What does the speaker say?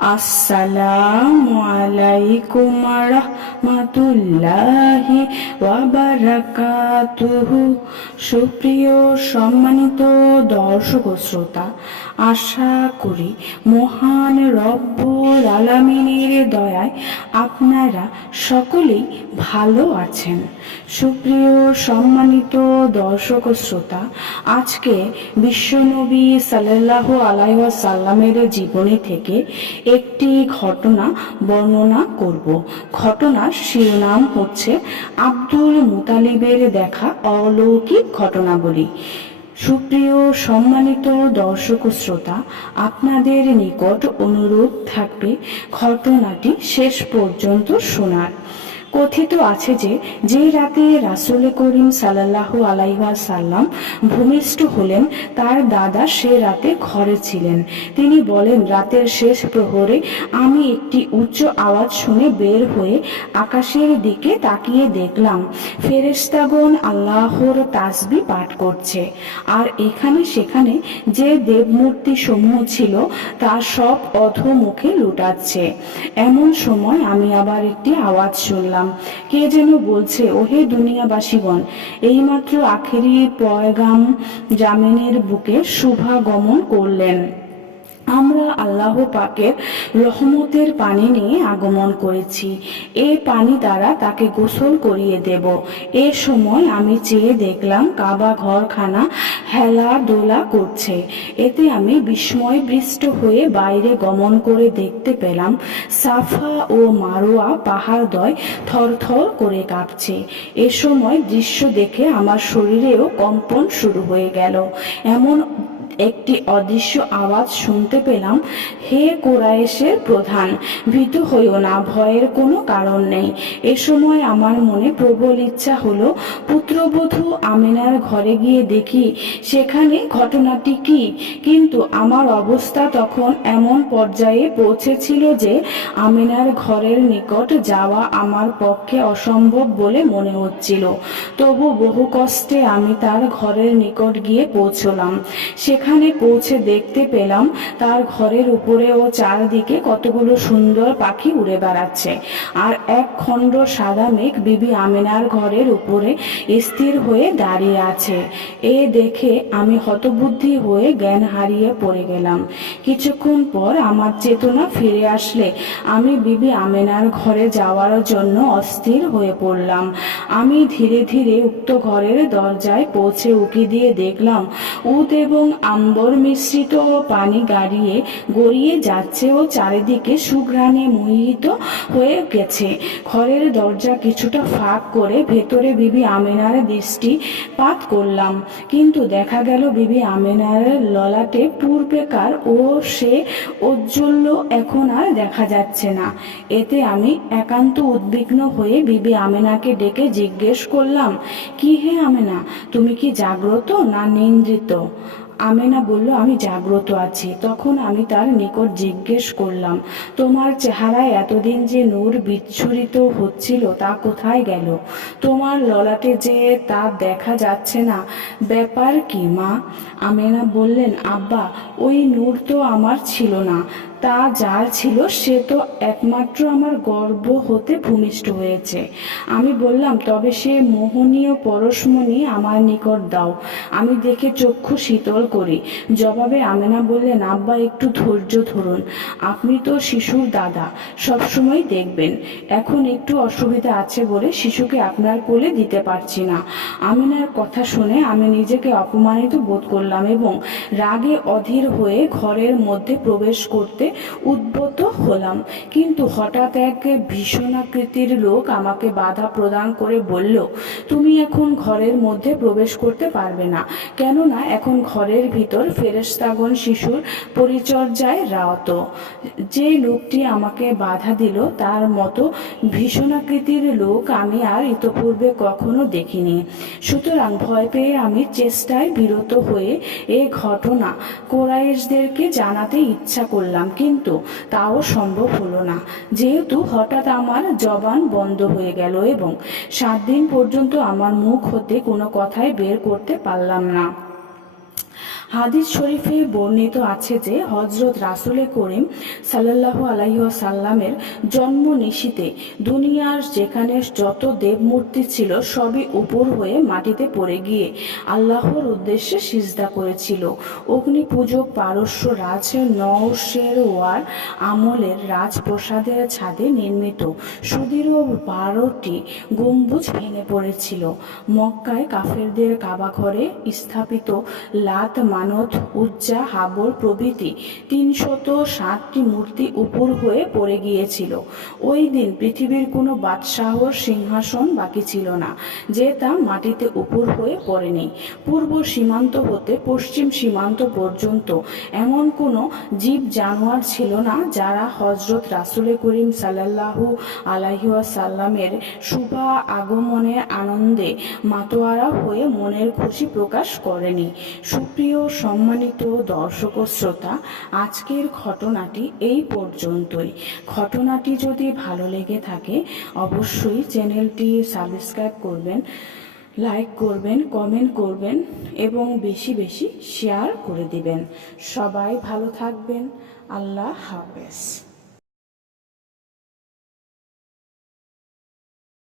আসসালামু আলাইকুম রাহমাতুল্লাহি ওয়া বারাকাতুহু। সুপ্রিয় সম্মানিত দর্শক ও শ্রোতা, আশা করি মহান রব্বুল আলামিনের দয়ায় আপনারা সকলেই ভালো আছেন। সুপ্রিয় সম্মানিত দর্শক ও শ্রোতা, আজকে বিশ্বনবী সাল্লাল্লাহু আলাইহি ওয়াসাল্লামের জীবনী থেকে একটি ঘটনা বর্ণনা করব। ঘটনার শিরোনাম হচ্ছে আব্দুল মুতালিবের দেখা অলৌকিক ঘটনাবলী। সুপ্রিয় সম্মানিত দর্শক ও শ্রোতা, আপনাদের নিকট অনুরোধ থাকবে ঘটনাটি শেষ পর্যন্ত শোনার। কথিত আছে যে রাতে রাসূল করিম সাল্লাল্লাহু আলাইহি ওয়াসাল্লাম ভূমিষ্ঠ হলেন, তার দাদা সে রাতে ঘরে ছিলেন। তিনি বলেন, রাতের শেষ প্রহরে আমি একটি উচ্চ আওয়াজ শুনে বের হয়ে আকাশের দিকে তাকিয়ে দেখলাম ফেরেশতাগণ আল্লাহর তাসবিহ পাঠ করছে, আর এখানে সেখানে যে দেবমূর্তি সমূহ ছিল তা সব অধোমুখে লুটাচ্ছে। এমন সময় আমি আবার একটি আওয়াজ শুনলাম, কে যেন বলছে, ওহে দুনিয়াবাসীগণ, এইমাত্র আখেরি পয়গাম জামিনের বুকে শুভাগমন করলেন। আমরা আল্লাহ পাকের রহমতের পানি নিয়ে আগমন করেছি। এই পানি দ্বারা তাকে গোসল করিয়ে দেব। এ সময় আমি চেয়ে দেখলাম কাবা ঘরখানা হেলাদোলা করছে। এতে আমি বিস্ময়বৃষ্ট হয়ে বাইরে গমন করে দেখতে পেলাম সাফা ও মারোয়া পাহাড়দ্বয় থরথর করে কাঁপছে। এ সময় দৃশ্য দেখে আমার শরীরেও কম্পন শুরু হয়ে গেল। এমন একটি অদৃশ্য আওয়াজ শুনতে পেলাম, হে কুরাইশের প্রধান, ভীত হইও না, ভয়ের কোনো কারণ নেই। এ সময় আমার মনে প্রবল ইচ্ছা হলো পুত্রবধূ আমিনার ঘরে গিয়ে দেখি সেখানে ঘটনাটি কি। কিন্তু আমার অবস্থা তখন এমন পর্যায়ে পৌঁছেছিল যে আমিনার ঘরের নিকট যাওয়া আমার পক্ষে অসম্ভব বলে মনে হচ্ছিল। তবু বহু কষ্টে আমি তার ঘরের নিকট গিয়ে পৌঁছলাম। সেখানে পৌঁছে দেখতে পেলাম তার ঘরের উপরে ও চারদিকে কতগুলো সুন্দর পাখি উড়ে বেড়াচ্ছে, আর এক খণ্ড সাদা মেঘ বিবি আমিনার ঘরের উপরে স্থির হয়ে দাঁড়িয়ে আছে। এ দেখে আমি হতবুদ্ধি হয়ে জ্ঞান হারিয়ে পড়ে গেলাম। কিছুক্ষণ পর আমার চেতনা ফিরে আসলে আমি বিবি আমিনার ঘরে যাওয়ার জন্য অস্থির হয়ে পড়লাম। আমি ধীরে ধীরে উক্ত ঘরের দরজায় পৌঁছে উকি দিয়ে দেখলাম উট এবং আম্বর মিশ্রিত পানি গড়িয়ে যাচ্ছে ও চারিদিকে সুঘ্রাণে মোহিত হয়ে গেছে। ঘরের দরজা কিছুটা ফাঁক করে ভেতরে বিবি আমিনার দৃষ্টিপাত করলাম, কিন্তু দেখা গেল বিবি আমিনার ললাটে পূর্বেকার ও সে ঔজ্জ্বল্য এখন আর দেখা যাচ্ছে না। এতে আমি একান্ত উদ্বিগ্ন হয়ে বিবি আমিনাকে ডেকে জিজ্ঞেস করলাম, কি হে আমিনা, তুমি কি জাগ্রত না নিদ্রিত? আমিনা বলল, আমি জাগ্রত আছি। তখন আমি তার নিকট জিজ্ঞেস করলাম, তোমার চেহারায় এতদিন যে নূর বিচ্ছুরিত হচ্ছিল তা কোথায় গেল? তোমার ললাটে যে তা দেখা যাচ্ছে না, ব্যাপার কি মা? আমিনা বললেন, আব্বা, ওই নূর তো আমার ছিল না, তা যার ছিল সে তো একমাত্র আমার গর্ভ হতে ভূমিষ্ঠ হয়েছে। আমি বললাম, তবে সে মোহনীয় পরশমণি আমার নিকট দাও, আমি দেখে চক্ষু শীতল করি। জবাবে আমিনা বললেন, আব্বা, একটু ধৈর্য ধরুন, আপনি তো শিশুর দাদা, সবসময় দেখবেন। এখন একটু অসুবিধা আছে বলে শিশুকে আপনার কোলে দিতে পারছি না। আমিনার কথা শুনে আমি নিজেকে অপমানিত বোধ করলাম এবং রাগে অধীর হয়ে ঘরের মধ্যে প্রবেশ করতে উদ্যত হলাম। কিন্তু হঠাৎ এক ভীষণাকৃতির লোক আমাকে বাধা প্রদান করে বলল, তুমি এখন ঘরের মধ্যে প্রবেশ করতে পারবে না, কেননা এখন ঘরের ভিতর ফেরেশতাগণ শিশুর পরিচর্যায় রত। যে লোকটি আমাকে বাধা দিল তার মতো ভীষণাকৃতির লোক আমি আর ইতপূর্বে কখনো দেখিনি। সুতরাং ভয় পেয়ে আমি চেষ্টায় বিরত হয়ে এ ঘটনা কুরাইশদেরকে জানাতে ইচ্ছা করলাম, কিন্তু তাও সম্ভব হলো না, যেহেতু হঠাৎ আমার জবান বন্ধ হয়ে গেল এবং 7 দিন পর্যন্ত আমার মুখ হতে কোনো কথাই বের করতে পারলাম না। হাদিস শরীফে বর্ণিত আছে যে হজরত রাসূলে করিম সাল্লাল্লাহু আলাইহি ওয়াসাল্লামের জন্ম নিশিতে দুনিয়ার যেখানে যত দেবমূর্তি ছিল সবই উপর হয়ে মাটিতে পড়ে গিয়ে আল্লাহর উদ্দেশ্যে সিজদা করেছিল। অগ্নিপূজক পারস্য রাজ নওশেরওয়ার আমলের রাজপ্রাসাদের ছাদে নির্মিত সুদৃঢ় 12টি গম্বুজ ভেঙে পড়েছিল। মক্কায় কাফেরদের কাবাঘরে স্থাপিত লাত, মানত, উজ্জা, হাবল প্রভৃতি 360টি মূর্তি উপর হয়ে পড়ে গিয়েছিল। ওই দিন পৃথিবীর কোনো বাদশাহর সিংহাসন বাকি ছিল না যে তা মাটিতে উপর হয়ে পড়েনি। পূর্ব সীমান্ত হতে পশ্চিম সীমান্ত পর্যন্ত এমন কোনো জীব জানোয়ার ছিল না যারা হজরত রাসূলে করিম সাল্লাল্লাহু আলাইহি ওয়াসাল্লামের শুভ আগমনের আনন্দে মাতোয়ারা হয়ে মনের খুশি প্রকাশ করেনি। সুপ্রিয় সম্মানিত দর্শক ও শ্রোতা, আজকের ঘটনাটি এই পর্যন্তই। ঘটনাটি যদি ভালো লেগে থাকে অবশ্যই চ্যানেলটি সাবস্ক্রাইব করবেন, লাইক করবেন, কমেন্ট করবেন এবং বেশি বেশি শেয়ার করে দিবেন। সবাই ভালো থাকবেন। আল্লাহ হাফেজ।